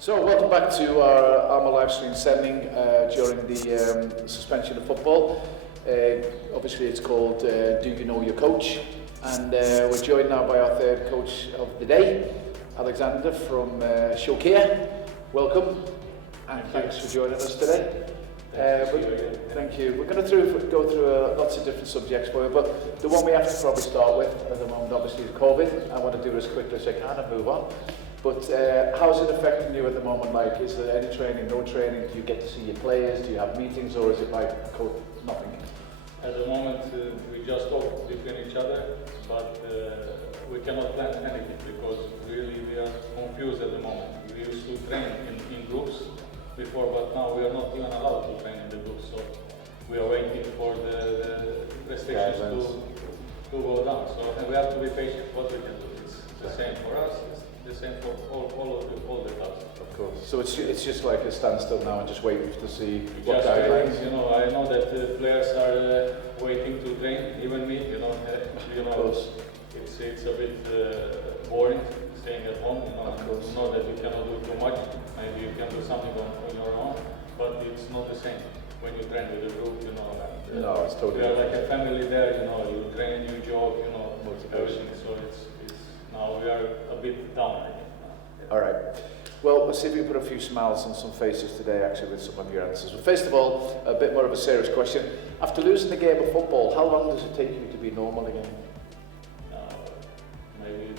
So welcome back to our Alma live stream sending during the suspension of football. Obviously it's called Do You Know Your Coach? And we're joined now by our third coach of the day, Aleksandar from Shokir. Welcome and thanks for joining us today. Thank you. We're going to go through lots of different subjects for you, but the one we have to probably start with at the moment obviously is COVID. I want to do it as quickly as I can and move on. But how's it affecting you at the moment? Like, is there any training, no training? Do you get to see your players? Do you have meetings, or is it like nothing? At the moment, we just talk between each other, but we cannot plan anything because really we are confused at the moment. We used to train in groups before, but now we are not even allowed to train in the groups. So we are waiting for the restrictions to go down. So and we have to be patient. What we can do, it's the same for us. The same for all the clubs. Of course. So it's just like a standstill now and just waiting to see what just guidelines. You know, I know that the players are waiting to train. Even me, you know, it's a bit boring staying at home. You know that you cannot do too much. Maybe you can do something on your own, but it's not the same when you train with a group. You know, and, no, it's totally. We are like a family there. You know, you train, you job, you know, everything. So it's. Now we are a bit down, I think. All right. Well, let's see if we can put a few smiles on some faces today, actually, with some of your answers. Well, first of all, a bit more of a serious question. After losing the game of football, how long does it take you to be normal again? Maybe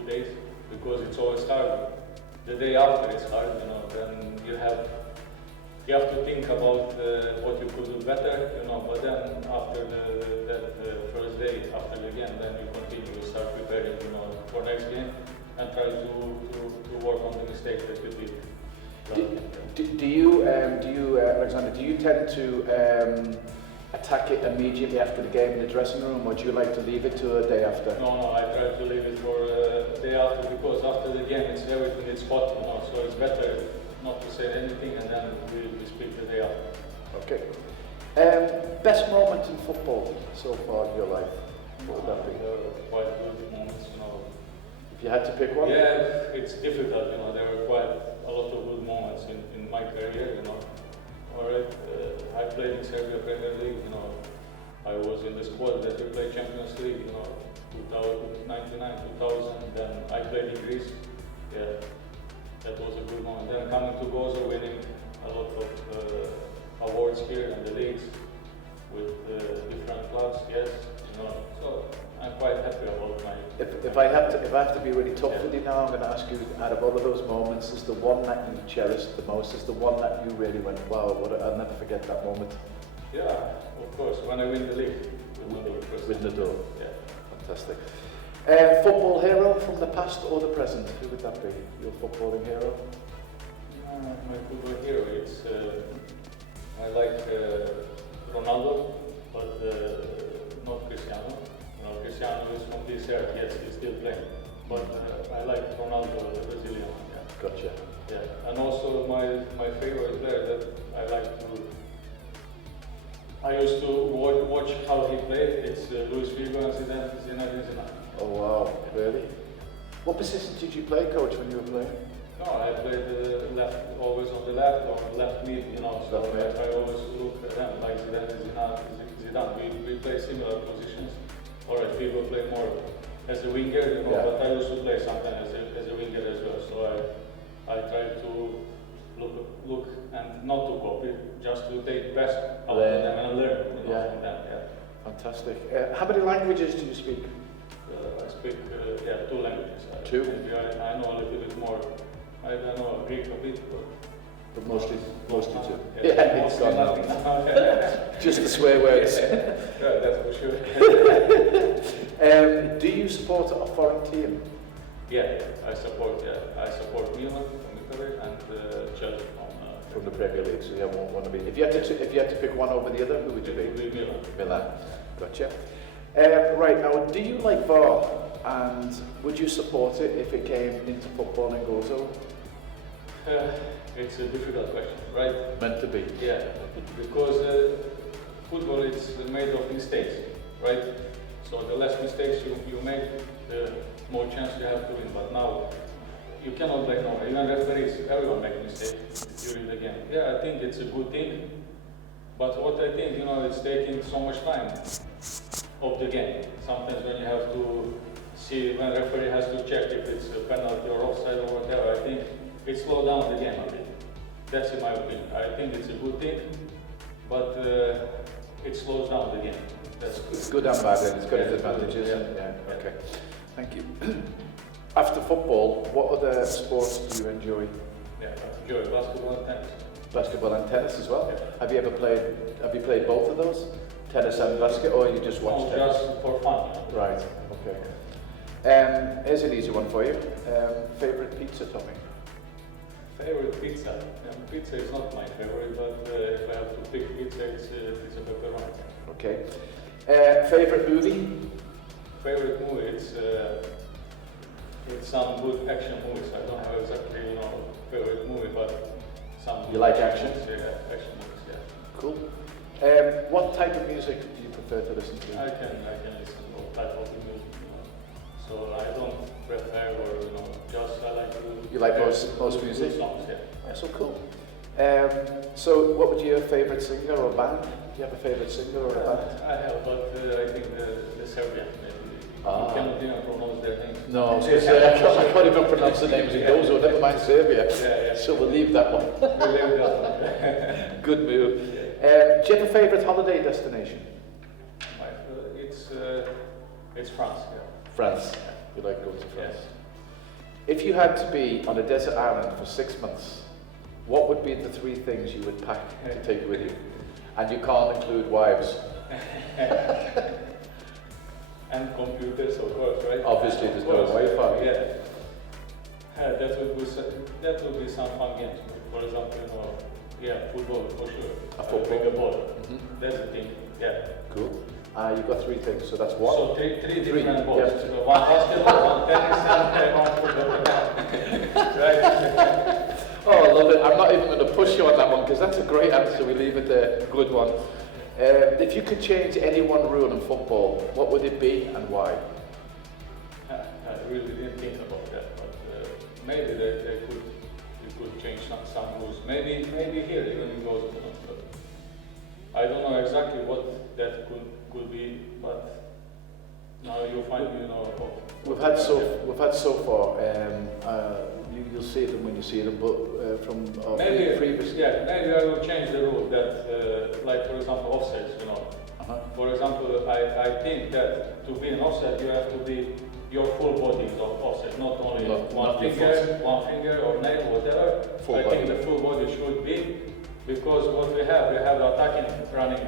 2 days, because it's always hard. The day after it's hard, you know, then you have to think about what you could do better, you know, but then after that first day, after the game, then you continue, you start preparing, you know, for next game and try to work on the mistakes that you did. Do you, Aleksandar, do you tend to attack it immediately after the game in the dressing room, or do you like to leave it to a day after? No, I try to leave it for a day after, because after the game it's everything, it's hot, you know, so it's better not to say anything, and then we speak the day after. Okay. Best moment in football so far in your life? What would that be? There were quite good moments, you know. If you had to pick one? Yeah, it's difficult, you know. There were quite a lot of good moments in my career, you know. Alright, I played in Serbia Premier League, you know. I was in the squad that we played Champions League, you know, 1999, 2000. Then I played in Greece. Yeah. That was a good moment. Then coming to Gozo, winning a lot of awards here in the leagues with different clubs. Yes, you know. So I'm quite happy about my. If I have to be really tough with you now, I'm going to ask you, out of all of those moments, is the one that you cherished the most? Is the one that you really went, wow, I'll never forget that moment? Yeah, of course. When I win the league with Nadal. Yeah, fantastic. Football hero from the past or the present? Who would that be? Your footballing hero? My football hero, it's I like Ronaldo, but not Cristiano. You know, Cristiano is from this era. Yes, he's still playing, but I like Ronaldo, the Brazilian. Yeah. Gotcha. Yeah, and also my favorite player that I like to. I used to watch how he played. It's Luis Figo and Zinedine. Oh wow, really? What position did you play, coach, when you were playing? No, I played left, always on the left or left mid, you know, so I always look at them, like Zidane. We play similar positions. Alright, Figo played more as a winger, you know, but I used to play sometimes as a winger as well, so I try to look and not to copy, just to take best out of them and learn, you know, from them. Yeah. Fantastic. How many languages do you speak? I speak 2 languages. Two? Maybe I know a little bit more. I don't know Greek a bit, but mostly two. Yeah, it's gone now. Just the swear words. Yeah, that's for sure. Do you support a foreign team? Yeah, I support Milan from Italy and Chelsea from the Premier League. So you won't want to be. If you had to pick one over the other, who would you be? It would be Milan. Milan. Gotcha. Right now, do you like VAR, and would you support it if it came into football in Gozo? It's a difficult question, right? Meant to be. Yeah, because football is made of mistakes, right? So the less mistakes you make, the more chance you have to win. But now you cannot blame no one. Even referees, everyone makes mistakes during the game. Yeah, I think it's a good thing. But what I think, it's taking so much time of the game. Sometimes when you have to see, when referee has to check if it's a penalty or offside or whatever, I think it slows down the game a bit. That's in my opinion. I think it's a good thing, but it slows down the game. It's good and bad, and it's got its advantages. Yeah. Okay. Thank you. After football, what other sports do you enjoy? Yeah, I enjoy basketball and tennis. Basketball and tennis as well? Yeah. Have you played both of those? Tennis and basket, or you just watch tennis? Just for fun. Right, okay. Here's an easy one for you. Favorite pizza topping? Favorite pizza? Pizza is not my favorite, but if I have to pick pizza, it's a pepperoni. Okay. Favorite movie? Favorite movie? It's some good action movies. I don't have exactly favorite movie, but some. You like action? Yeah, action movies. Yeah. Cool. What type of music do you prefer to listen to? I can listen to all type of music. So I don't prefer or just I like to. You like most music? Songs, yeah. Oh, so cool. So what would your favorite singer or band? Do you have a favorite singer or a band? I have, but I think the Serbian maybe. Ah. You cannot even pronounce their names. No, I was going to say, I can't even pronounce the names of those, or never mind Serbia. Yeah. So we'll leave that one. We'll leave that one. Good move. Do you have a favourite holiday destination? It's France, yeah. France. You like going to France? Yes. If you had to be on a desert island for 6 months, what would be the 3 things you would pack to take with you? And you can't include wives. And computers, of course, right? Obviously, there's no Wi-Fi. Yeah. That would be some fun games. For example, football for sure. A football? Bigger ball. Mm-hmm. That's the thing. Yeah. Cool. You've got 3 things, so that's one. So three different balls. Yep. So one basketball, one tennis, and one football. Right. Oh, I love it. I'm not even going to push you on that one because that's a great answer. We leave it there. Good one. If you could change any one rule in football, what would it be and why? I really didn't think about that, but maybe they could change some rules. Maybe here even in goals. I don't know exactly what that could be, but now you find We've had so far. You'll see them when you see them, but from our previous. Yeah, maybe I will change the rule that, like for example, offsides. For example, I think that to be an offside, you have to be your full body is offside, not only one finger or nail, whatever. I think the full body should be, because what we have attacking running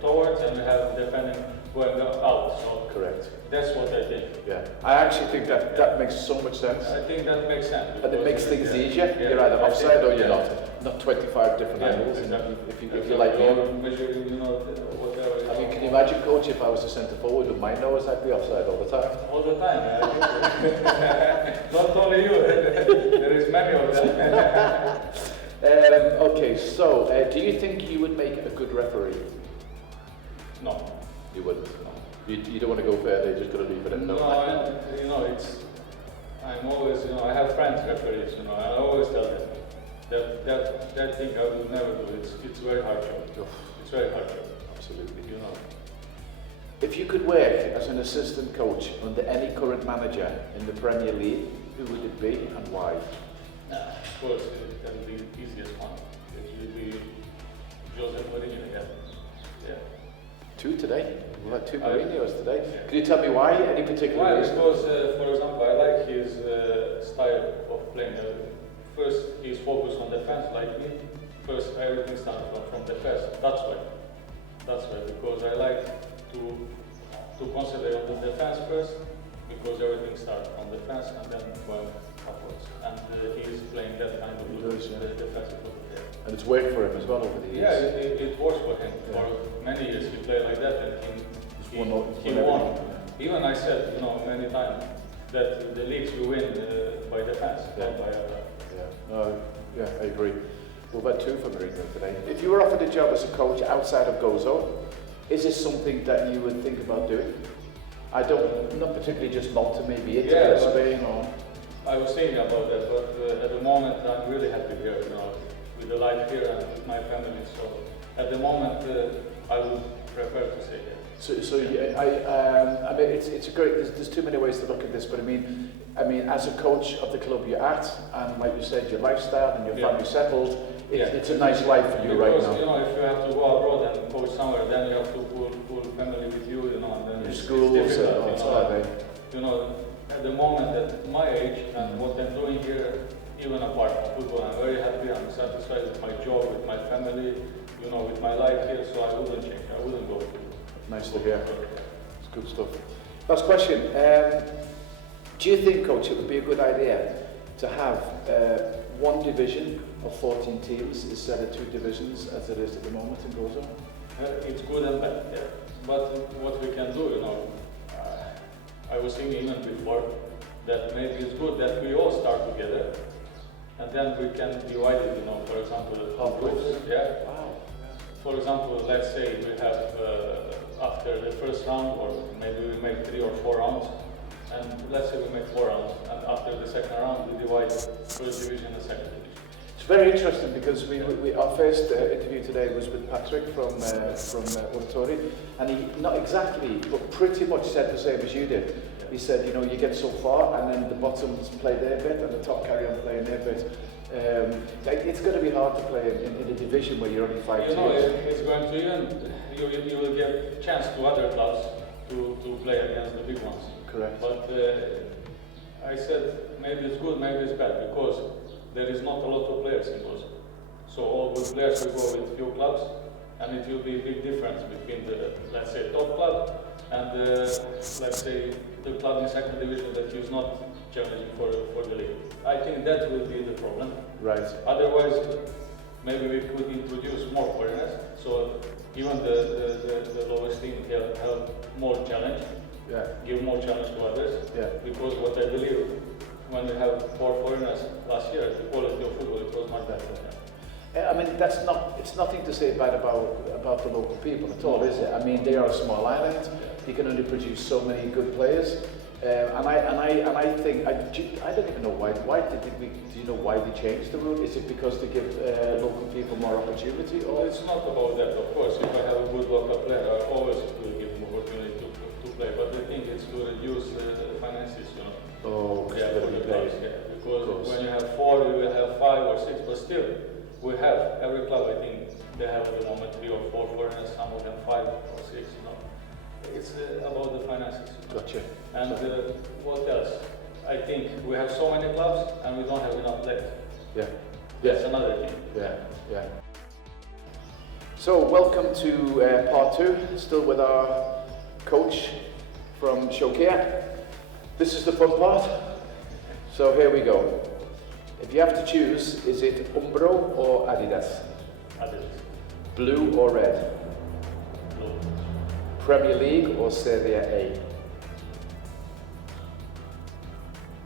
towards, and we have defending going out. So correct. That's what I think. Yeah, I actually think that makes so much sense. I think that makes sense. And it makes things easier. Yeah. You're either offside or you're not 25 different angles. Exactly. If you like me. Measuring, whatever. I mean, can you imagine, coach, if I was a centre forward with my nose, I'd be offside all the time. All the time. Not only you. There is many of them. Okay, so do you think you would make a good referee? No. You wouldn't. You don't want to go further. You're just going to leave it at no. I'm always, I have friends referees. I always tell them that thing I will never do. It's very hard job. It's very hard job. Absolutely. If you could work as an assistant coach under any current manager in the Premier League, who would it be and why? Of course, that would be the easiest one. It would be Jose Mourinho again. Yeah. 2 today. We've had 2 Mourinhos today. Yeah. Can you tell me why? Any particular reason? Because, for example, I like his style of playing. First, he's focused on defense, like me. First, everything starts from defense. That's why. Because I like to concentrate on the defense first, because everything starts from defense and then going upwards. And he's playing that kind of defensive football. Yeah. And it's worked for him as well over the years. Yeah, it works for him. Yeah. For many years he played like that, and he won. Even I said, many times that the leagues we win by defense, not by attack. Yeah, I agree. We've had 2 for Mourinho today. If you were offered a job as a coach outside of Gozo, is this something that you would think about doing? Not particularly just Malta, maybe Italy or Spain or... I was thinking about that, but at the moment I'm really happy here, with the life here and with my family. So at the moment I would prefer to stay here. So I mean, it's a great. There's too many ways to look at this, but I mean, as a coach of the club you're at, and like you said, your lifestyle and your family settled, it's a nice life for you right now. Because if you have to go abroad and coach somewhere, then you have to pull family with you, and then Your it's schools, difficult, at the moment at my age and what I'm doing here, even apart from football, I'm very happy. I'm satisfied with my job, with my family, with my life here. So I wouldn't change. I wouldn't go. Nice to hear. It's good stuff. Last question. Do you think, Coach, it would be a good idea to have one division of 14 teams instead of two divisions as it is at the moment in Gozo? It's good and bad, yeah. But what we can do, I was thinking even before that maybe it's good that we all start together and then we can divide it, for example, the groups. Yeah. Wow. For example, let's say we have after the first round, or maybe we make 3 or 4 rounds, and let's say we make 4 rounds, and after the second round we divide first division and second division. It's very interesting because our first interview today was with Patrick from Untitled, and he not exactly, but pretty much said the same as you did. He said, you get so far, and then the bottoms play their bit, and the top carry on playing their bit. It's going to be hard to play in a division where you're only 5 teams. It's going to even you will get chance to other clubs to play against the big ones. Correct. But I said maybe it's good, maybe it's bad, because there is not a lot of players in those. So all good players will go with few clubs, and it will be a big difference between the, let's say, top club and let's say the club in second division that is not challenging for the league. I think that will be the problem. Right. Otherwise, maybe we could introduce more foreigners, so even the lowest team can have more challenge. Yeah. Give more challenge to others. Yeah. Because what I believe, when we have 4 foreigners last year, the quality of football it was much better. I mean, it's nothing to say bad about the local people at all, is it? I mean, they are a small island. You can only produce so many good players, and I think I don't even know why. Do you know why they changed the rule? Is it because to give local people more opportunity? Or it's not about that, of course. If I have a good local player, I always will give him opportunity to play. But the thing is to reduce the finances, Oh, for the clubs, because when you have 4, you will have 5 or 6, but still, we have every club. I think they have at the moment 3 or 4 foreigners, some of them 5 or 6. It's about the finances. Gotcha. And what else? I think we have so many clubs and we don't have enough players. Yeah. That's another thing. Yeah. So welcome to part 2. Still with our coach from Showcare. This is the fun part. So here we go. If you have to choose, is it Umbro or Adidas? Adidas. Blue or red? Blue. Premier League or Serie A?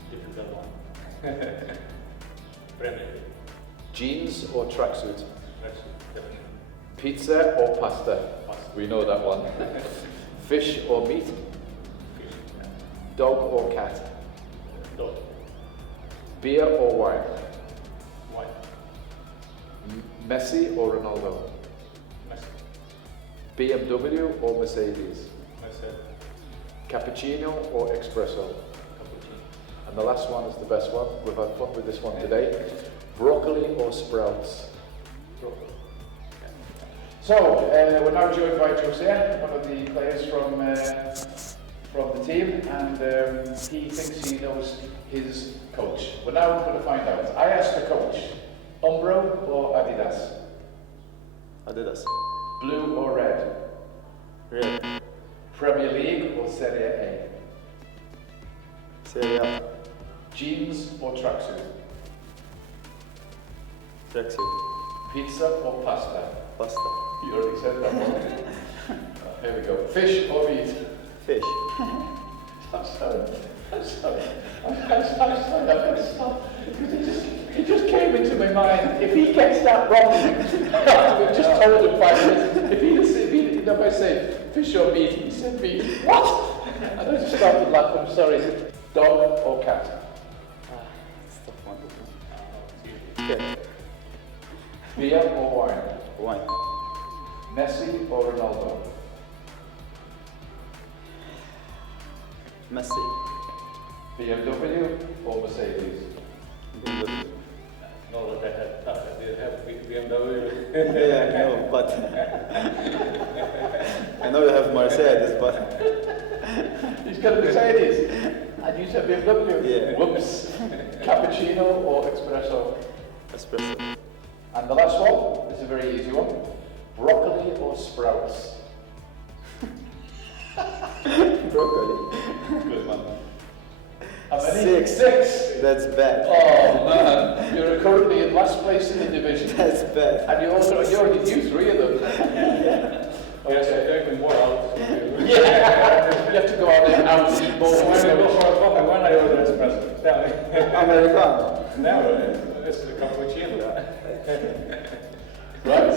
Difficult one. Premier League. Jeans or tracksuit? Tracksuit, definitely. Pizza or pasta? Pasta. We know that one. Fish or meat? Fish. Dog or cat? Dog. Beer or wine? Wine. Messi or Ronaldo? Messi. BMW or Mercedes? Mercedes. Cappuccino or espresso? Cappuccino. And the last one is the best one. We've had fun with this one today. Broccoli or sprouts? Broccoli. So, we're now joined by Jose, one of the players from the team, and he thinks he knows his coach. We're now going to find out. I asked the coach, Umbro or Adidas? Adidas. Blue or red? Red. Premier League or Serie A? Serie A. Jeans or tracksuit? Tracksuit. Pizza or pasta? Pasta. You already said that one. Here we go. Fish or meat? Fish. I'm sorry. I'm sorry. I'm going to stop. It just came into my mind. If he gets that wrong, after we've just told him 5 minutes, if I say fish or meat, he said meat. What? And I just started laughing. I'm sorry. Dog or cat? Okay. Beer or wine? Wine. Messi or Ronaldo? Messi. BMW or Mercedes? BMW. No, that I did have BMW. Yeah, I know, but I know you have Mercedes, but He's got a Mercedes. And you said BMW? Yeah. Whoops. Cappuccino or espresso? espresso. And the last one is a very easy one. Broccoli or sprouts? Broccoli. Good man. How many? 6. Six. That's bad. Oh man, you're currently in last place in the division. That's bad. And you already knew 3 of them. Yes, I take more out. Yeah. You have to go out there and out and eat more. When I go for a coffee, when I order espresso. Tell me. Americano. No, it's a cappuccino. Right,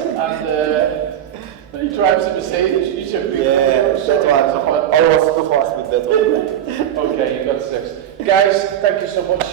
and he drives a Mercedes. You should be. Yeah, that's sorry. why I was too fast with that one. Okay, you got 6. Guys, thank you so much.